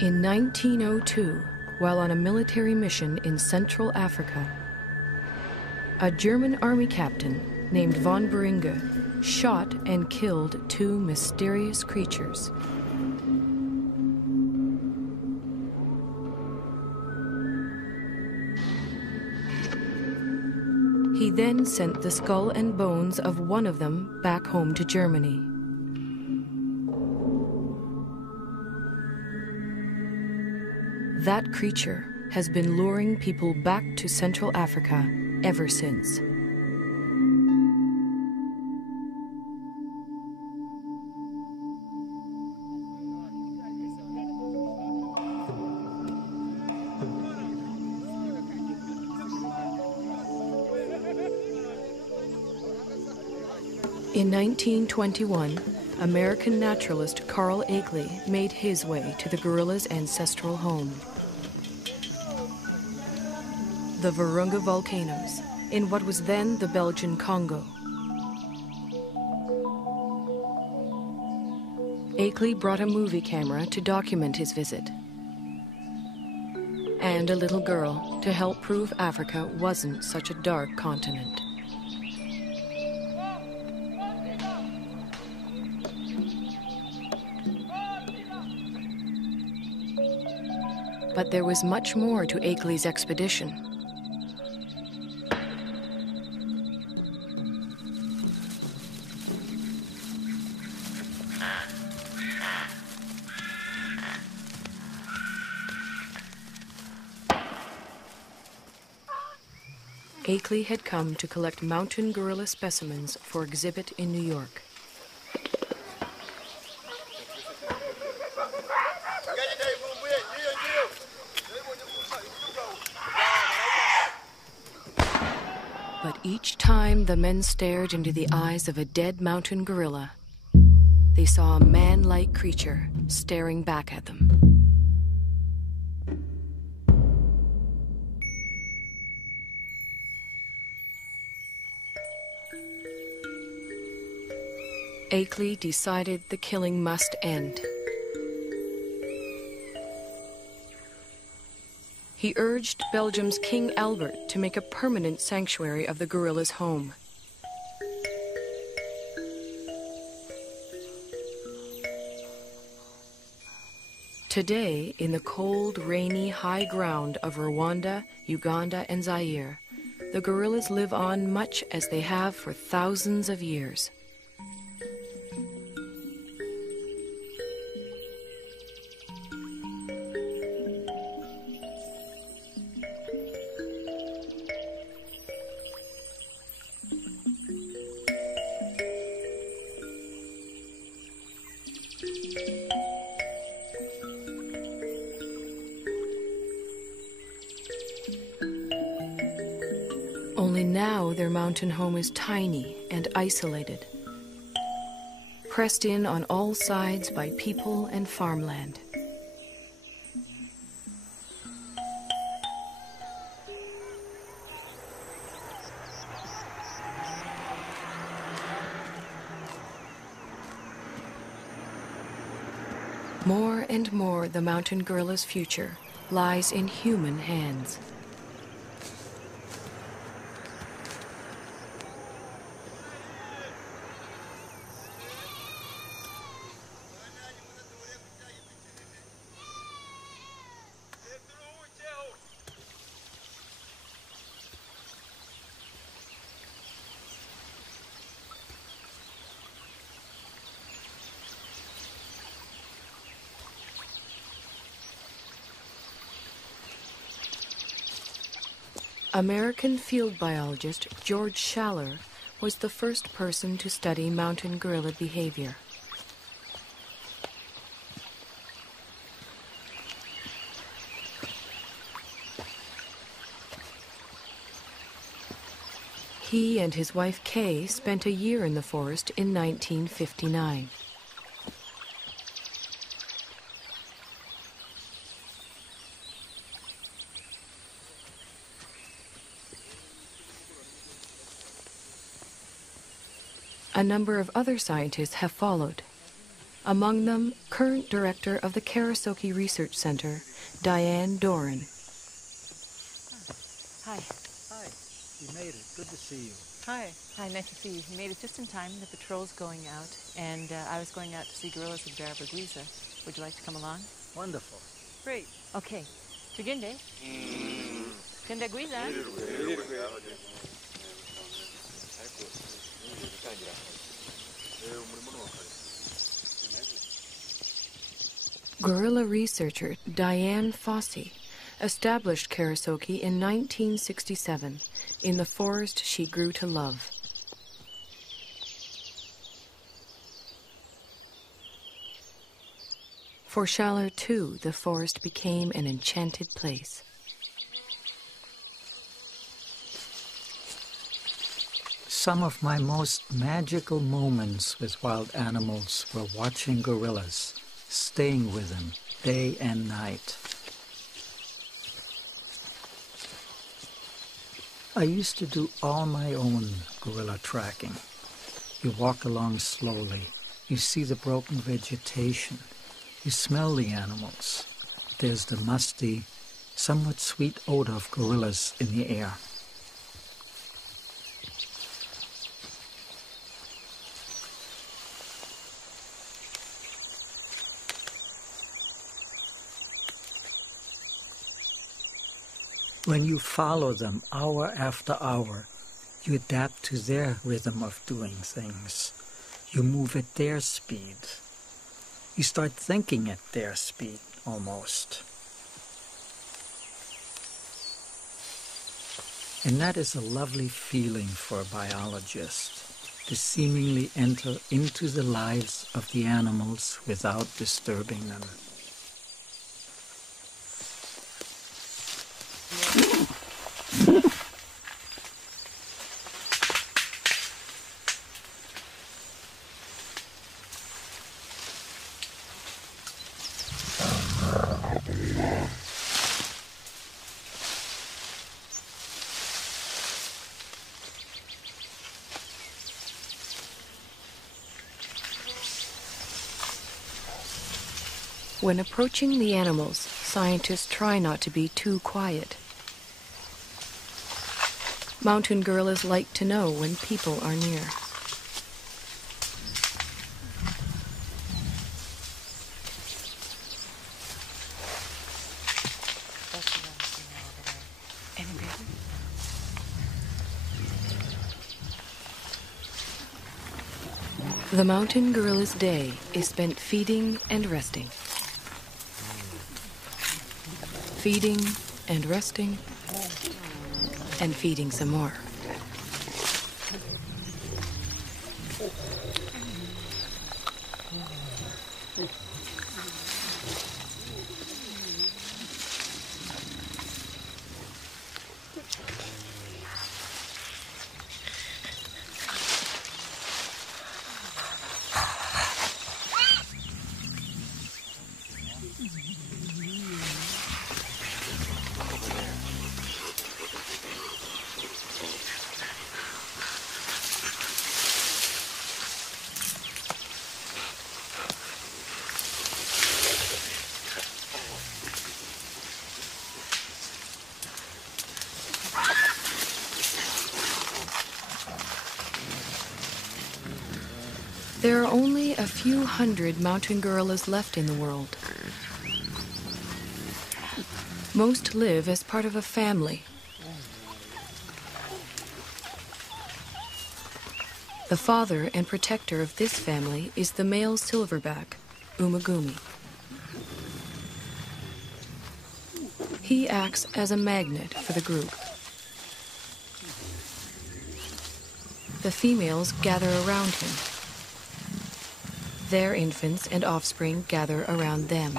In 1902, while on a military mission in Central Africa, a German army captain named von Beringe shot and killed two mysterious creatures. He then sent the skull and bones of one of them back home to Germany. That creature has been luring people back to Central Africa ever since. In 1921, American naturalist Carl Akeley made his way to the gorilla's ancestral home. The Virunga volcanoes, in what was then the Belgian Congo. Akeley brought a movie camera to document his visit, and a little girl to help prove Africa wasn't such a dark continent. But there was much more to Akeley's expedition. Akeley had come to collect mountain gorilla specimens for exhibit in New York. But each time the men stared into the eyes of a dead mountain gorilla, they saw a man-like creature staring back at them. Akeley decided the killing must end. He urged Belgium's King Albert to make a permanent sanctuary of the gorilla's home. Today, in the cold, rainy, high ground of Rwanda, Uganda, and Zaire, the gorillas live on much as they have for thousands of years. Only now their mountain home is tiny and isolated, pressed in on all sides by people and farmland. More and more, the mountain gorilla's future lies in human hands. American field biologist George Schaller was the first person to study mountain gorilla behavior. He and his wife Kay spent a year in the forest in 1959. A number of other scientists have followed. Among them, current director of the Karasaki Research Center, Diane Doran. Hi. Hi. You made it. Good to see you. Hi. Hi, nice to see you. You made it just in time. The patrol's going out, and I was going out to see gorillas with Barabaguiza. Would you like to come along? Wonderful. Great. Okay. Tuginde. Tindaguiza. Gorilla researcher Diane Fossey established Karasaki in 1967 in the forest she grew to love. For Schaller, too, the forest became an enchanted place. Some of my most magical moments with wild animals were watching gorillas, staying with them day and night. I used to do all my own gorilla tracking. You walk along slowly, you see the broken vegetation, you smell the animals. There's the musty, somewhat sweet odor of gorillas in the air. When you follow them hour after hour, you adapt to their rhythm of doing things. You move at their speed. You start thinking at their speed, almost. And that is a lovely feeling for a biologist, to seemingly enter into the lives of the animals without disturbing them. When approaching the animals, scientists try not to be too quiet. Mountain gorillas like to know when people are near. The mountain gorilla's day is spent feeding and resting. Feeding and resting, and feeding some more. There are only a few hundred mountain gorillas left in the world. Most live as part of a family. The father and protector of this family is the male silverback, Umagumi. He acts as a magnet for the group. The females gather around him. Their infants and offspring gather around them.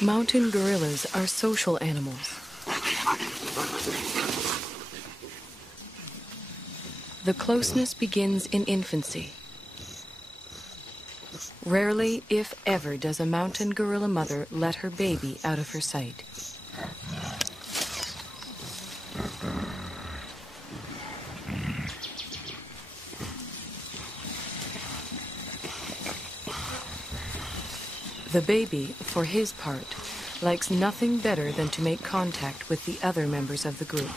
Mountain gorillas are social animals. the closeness begins in infancy. Rarely, if ever, does a mountain gorilla mother let her baby out of her sight. The baby, for his part, likes nothing better than to make contact with the other members of the group.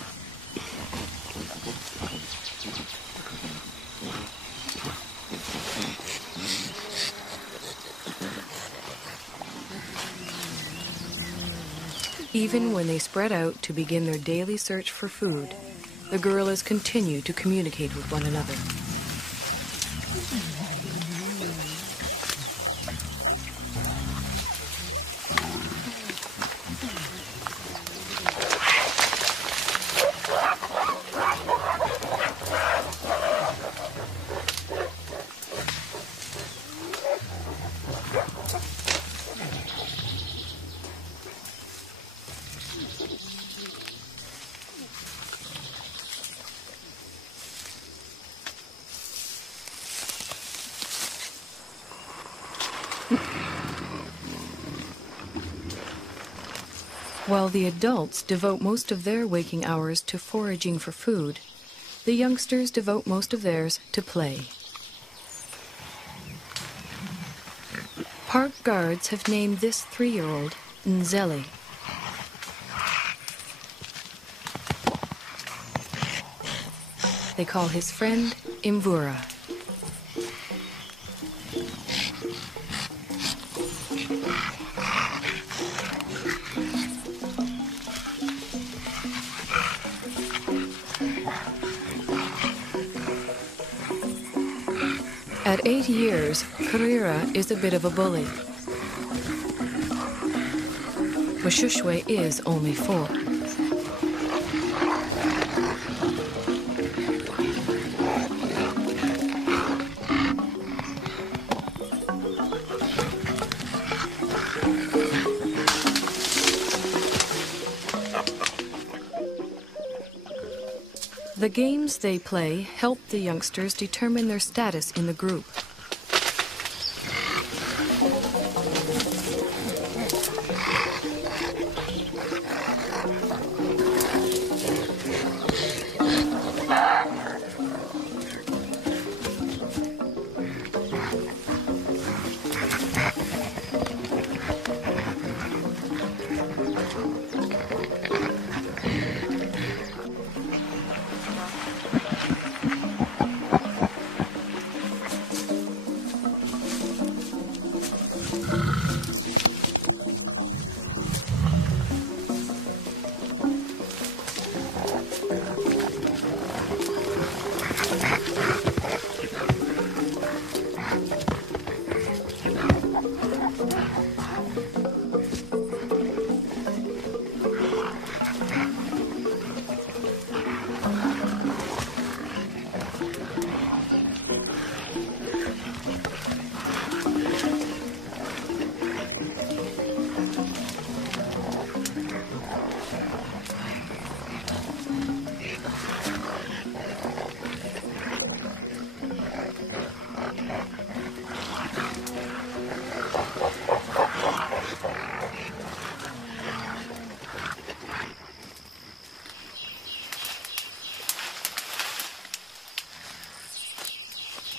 Even when they spread out to begin their daily search for food, the gorillas continue to communicate with one another. While the adults devote most of their waking hours to foraging for food, the youngsters devote most of theirs to play. Park guards have named this 3-year-old Nzeli. They call his friend Imvura. At 8 years, Karira is a bit of a bully. Mashushwe is only 4. The games they play help the youngsters determine their status in the group.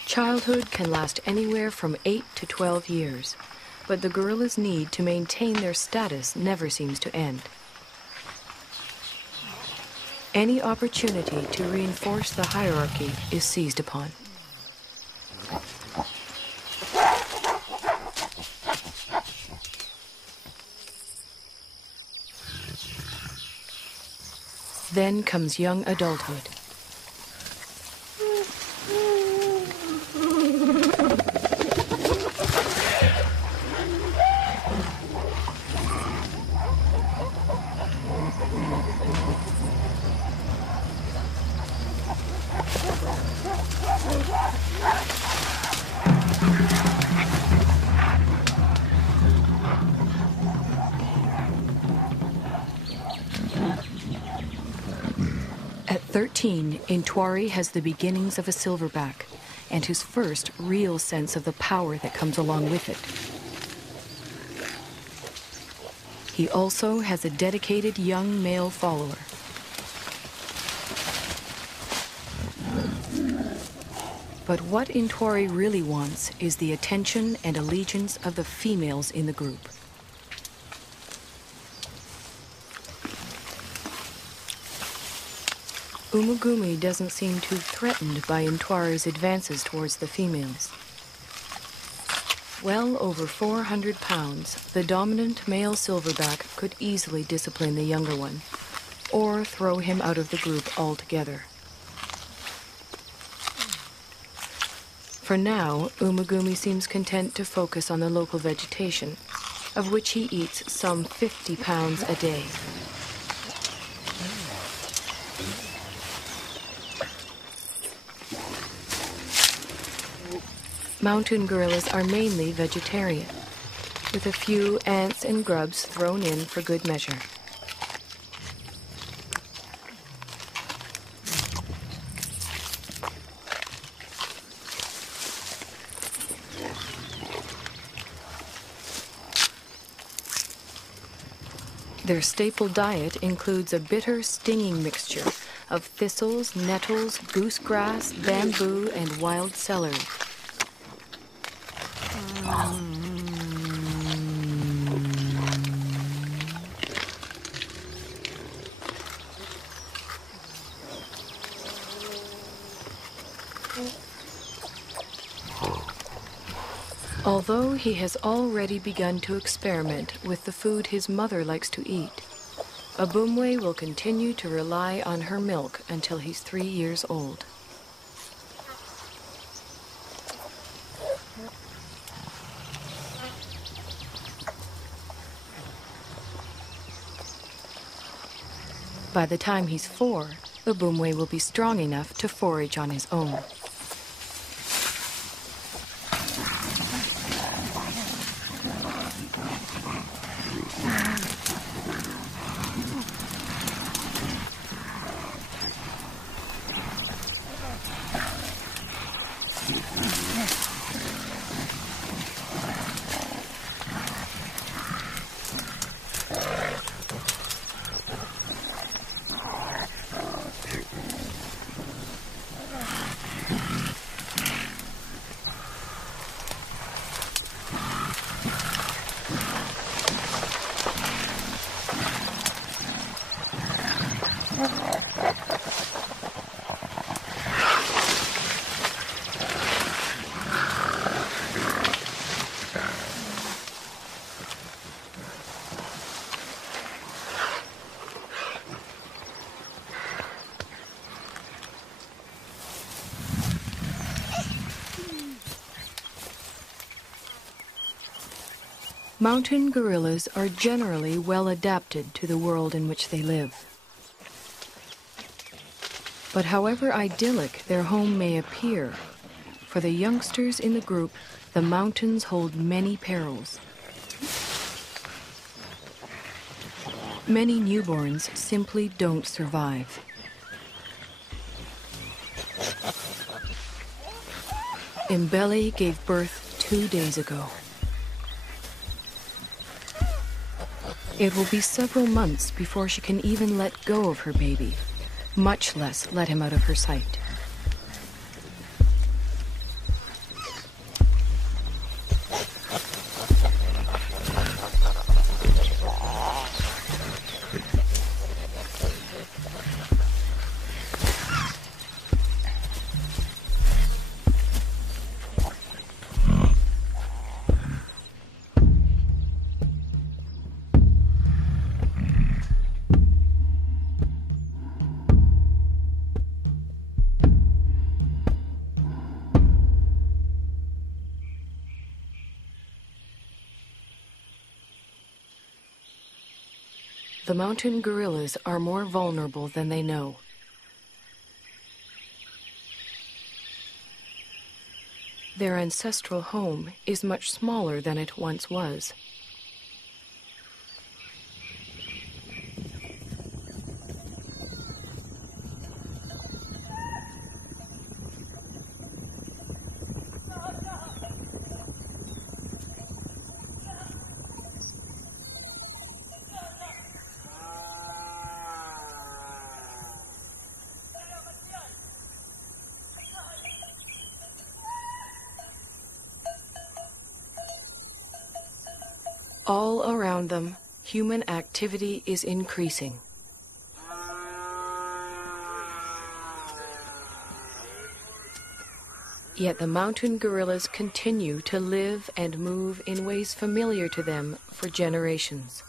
Childhood can last anywhere from 8 to 12 years, but the gorillas' need to maintain their status never seems to end. Any opportunity to reinforce the hierarchy is seized upon. Then comes young adulthood. At 13, Intwari has the beginnings of a silverback and his first real sense of the power that comes along with it. He also has a dedicated young male follower. But what Intwari really wants is the attention and allegiance of the females in the group. Umugumi doesn't seem too threatened by Intwari's advances towards the females. Well over 400 pounds, the dominant male silverback could easily discipline the younger one, or throw him out of the group altogether. For now, Umugumi seems content to focus on the local vegetation, of which he eats some 50 pounds a day. Mountain gorillas are mainly vegetarian, with a few ants and grubs thrown in for good measure. Their staple diet includes a bitter, stinging mixture of thistles, nettles, goosegrass, bamboo, and wild celery. Although he has already begun to experiment with the food his mother likes to eat, Abumwe will continue to rely on her milk until he's 3 years old. By the time he's 4, Abumwe will be strong enough to forage on his own. Mountain gorillas are generally well adapted to the world in which they live. But however idyllic their home may appear, for the youngsters in the group, the mountains hold many perils. Many newborns simply don't survive. Mbele gave birth 2 days ago. It will be several months before she can even let go of her baby, much less let him out of her sight. The mountain gorillas are more vulnerable than they know. Their ancestral home is much smaller than it once was. All around them, human activity is increasing. Yet the mountain gorillas continue to live and move in ways familiar to them for generations.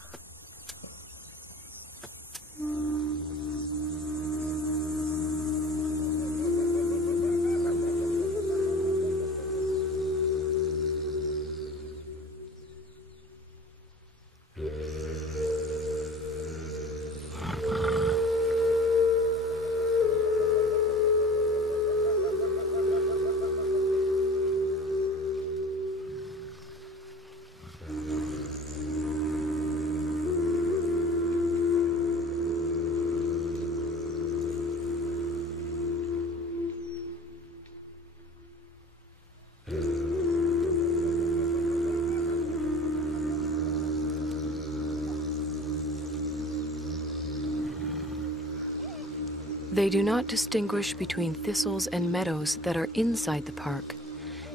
They do not distinguish between thistles and meadows that are inside the park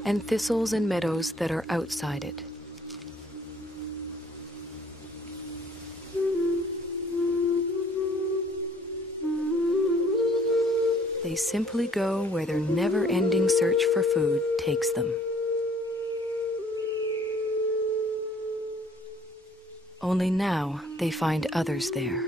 and thistles and meadows that are outside it. They simply go where their never-ending search for food takes them. Only now they find others there.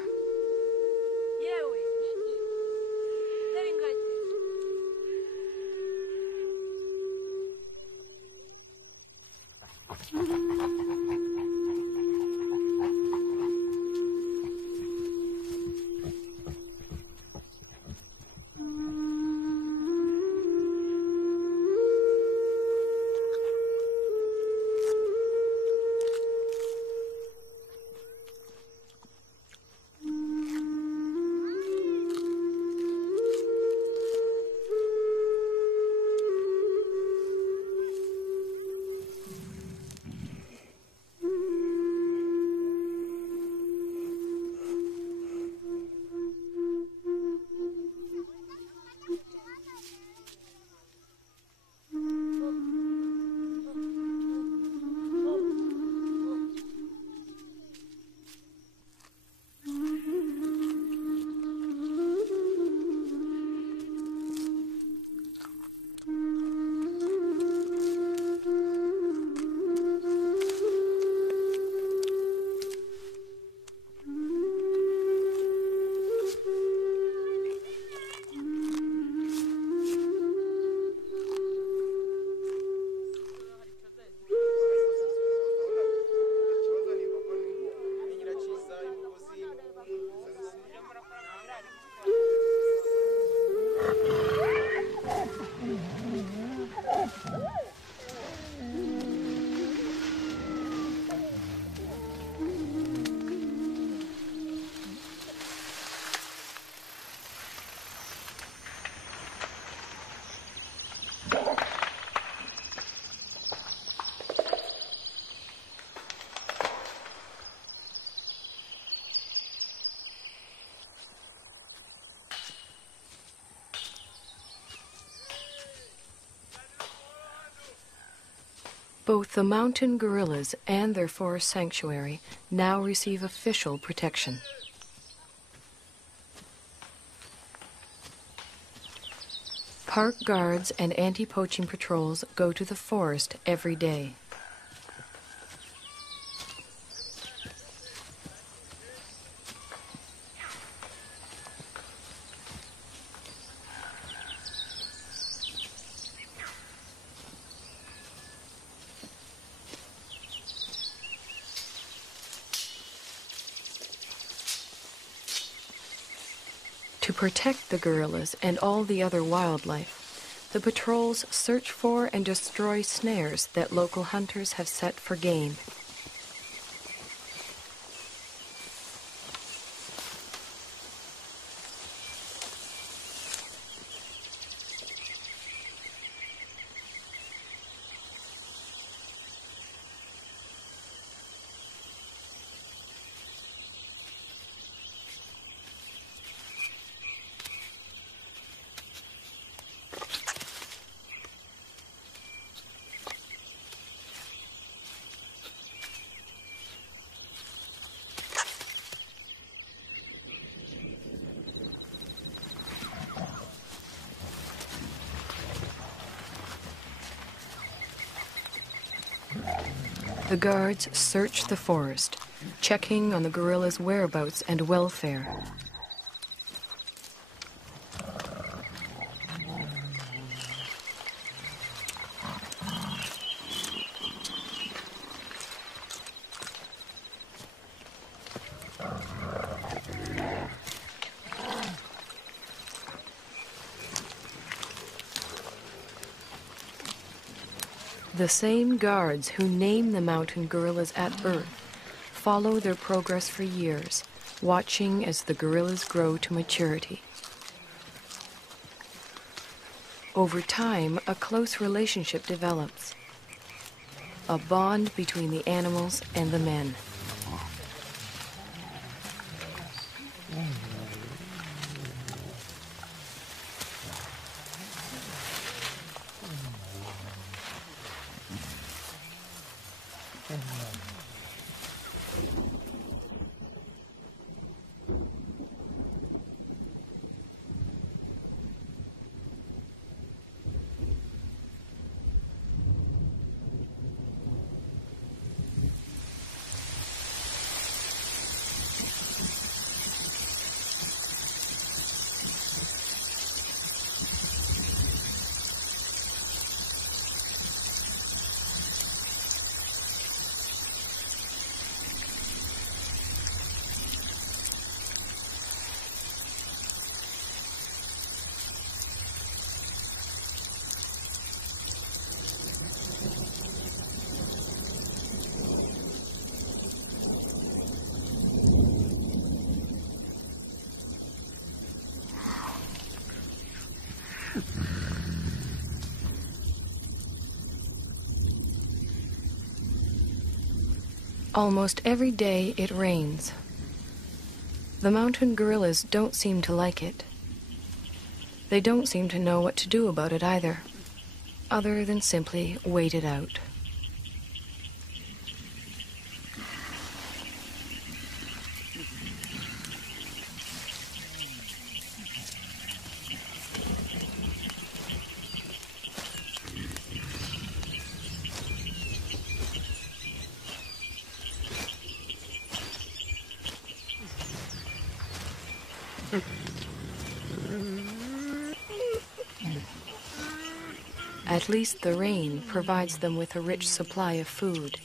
Both the mountain gorillas and their forest sanctuary now receive official protection. Park guards and anti-poaching patrols go to the forest every day. To protect the gorillas and all the other wildlife, the patrols search for and destroy snares that local hunters have set for game. The guards search the forest, checking on the gorillas' whereabouts and welfare. The same guards who name the mountain gorillas at birth follow their progress for years, watching as the gorillas grow to maturity. Over time, a close relationship develops, a bond between the animals and the men. Almost every day it rains. The mountain gorillas don't seem to like it. They don't seem to know what to do about it either, other than simply wait it out. At least the rain provides them with a rich supply of food.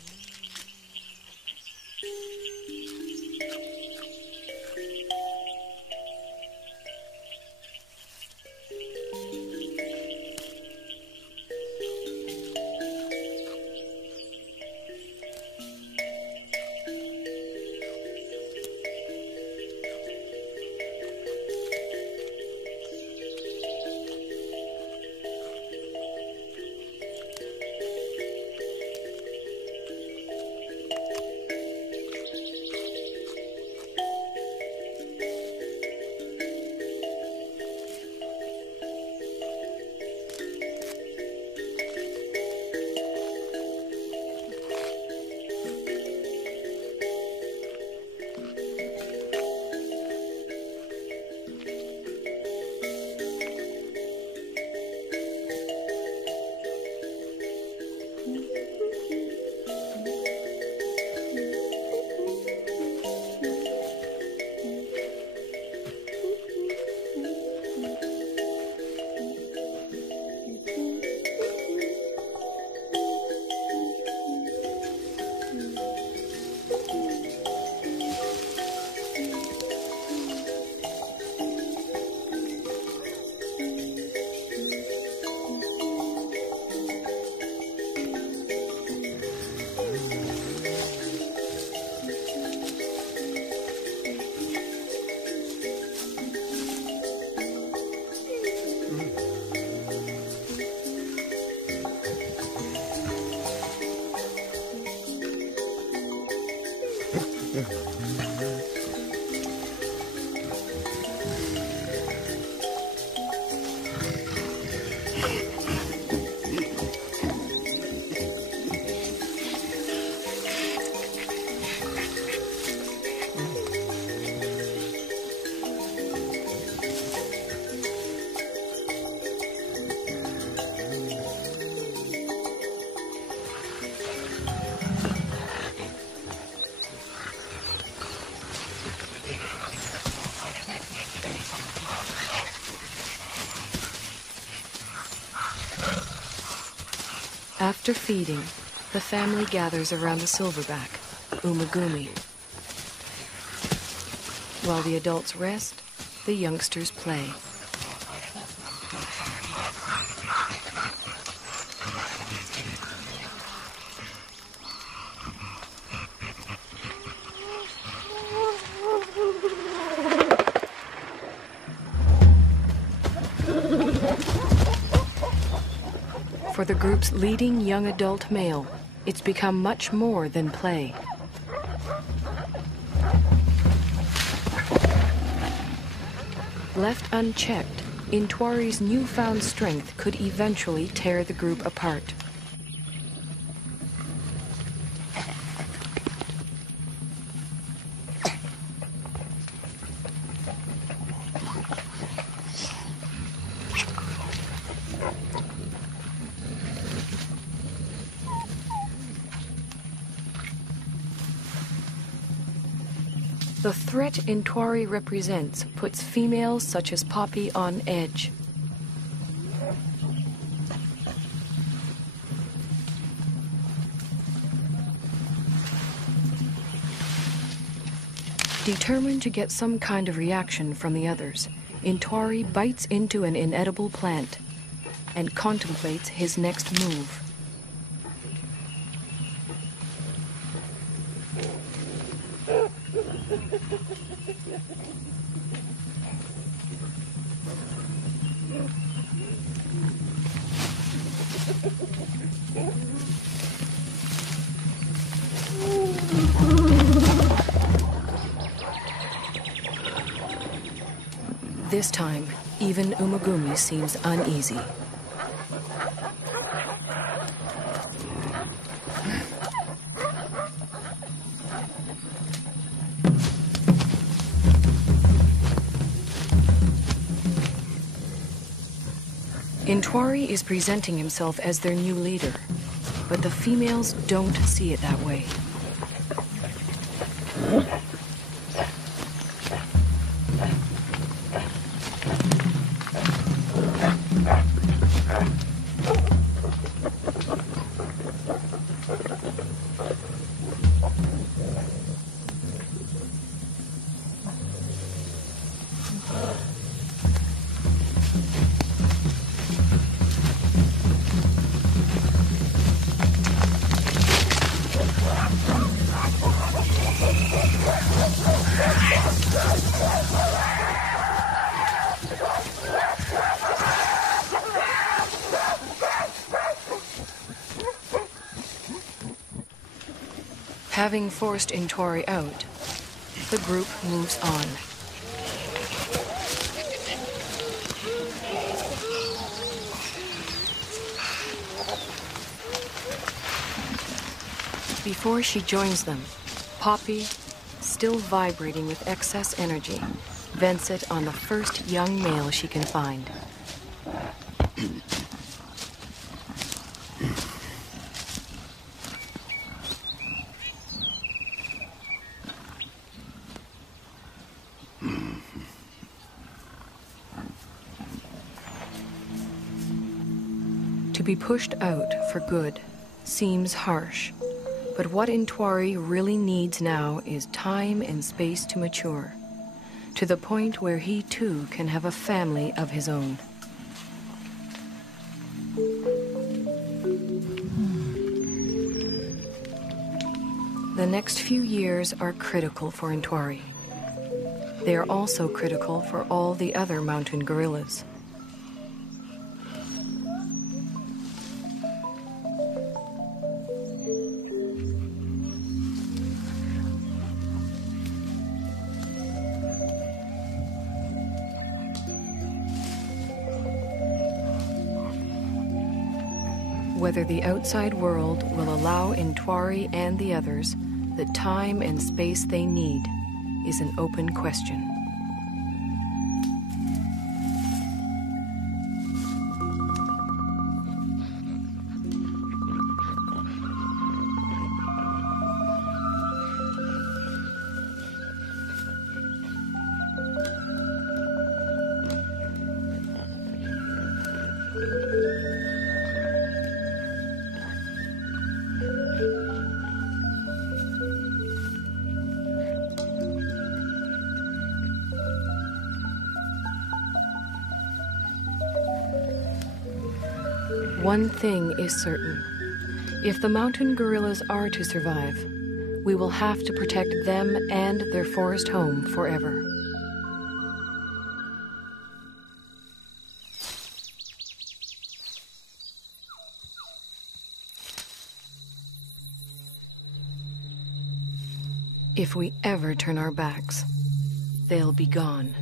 After feeding, the family gathers around the silverback, Umagumi. While the adults rest, the youngsters play. For the group's leading young adult male, it's become much more than play. Left unchecked, Intwari's newfound strength could eventually tear the group apart. The threat Intwari represents puts females such as Poppy on edge. Determined to get some kind of reaction from the others, Intwari bites into an inedible plant and contemplates his next move. This time, even Umagumi seems uneasy. Intwari is presenting himself as their new leader, but the females don't see it that way. Having forced Intwari out, the group moves on. Before she joins them, Poppy, still vibrating with excess energy, vents it on the first young male she can find. To be pushed out for good seems harsh, but what Intwari really needs now is time and space to mature, to the point where he too can have a family of his own. The next few years are critical for Intwari. They are also critical for all the other mountain gorillas. Whether the outside world will allow Intwari and the others the time and space they need is an open question. One thing is certain. If the mountain gorillas are to survive, we will have to protect them and their forest home forever. If we ever turn our backs, they'll be gone.